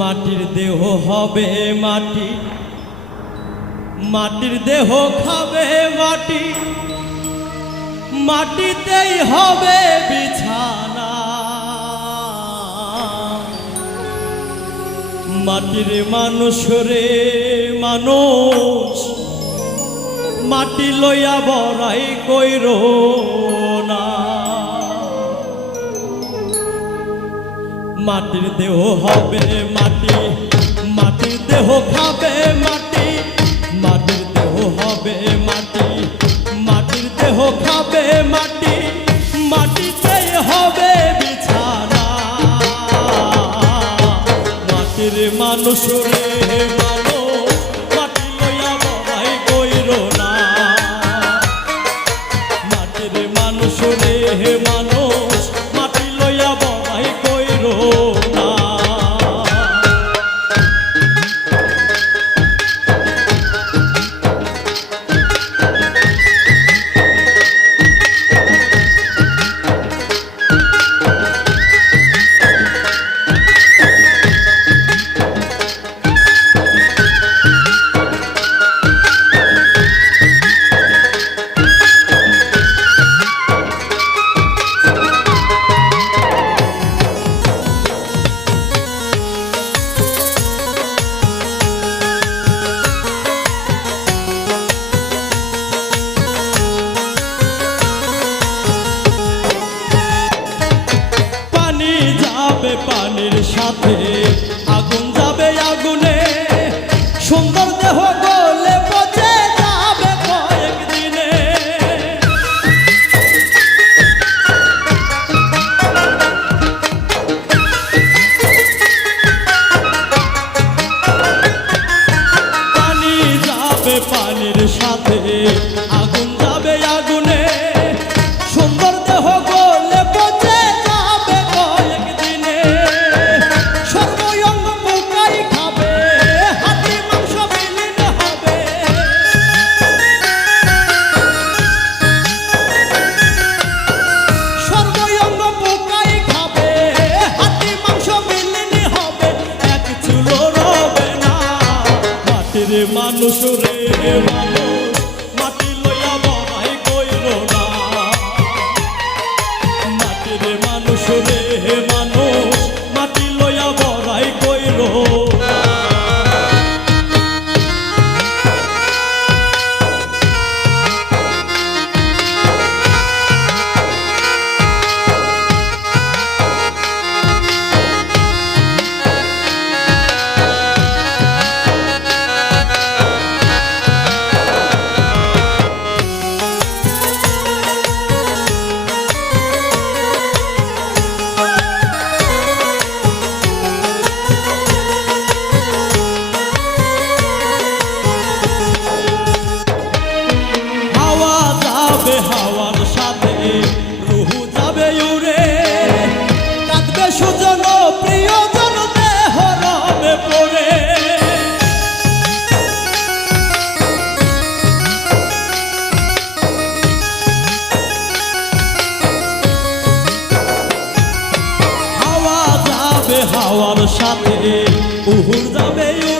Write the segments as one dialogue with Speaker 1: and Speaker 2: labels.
Speaker 1: মাটির দেহ হবে মাটি। মাটির দেহ খাবে মাটি। মাটিতেই হবে বিছানা। মাটির মানুষ রে মানুষ, মাটি লইয়া বড়াই কইর। মাটির দেহ হবে মাটি, মাটির দেহ খাবে মাটি, মাটির দেহ হবে মাটি, মাটির দেহ খাবে মাটি মাটিতেই হবে বিছানা। মাটির মানুষ রে পানির সাথে আগুনে মানুষ রে মানুষ হাওয়ার সাথে উহুর যাবে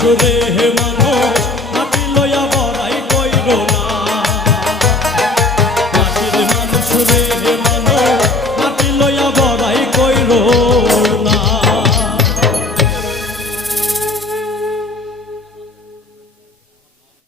Speaker 1: বাসুদেহ মন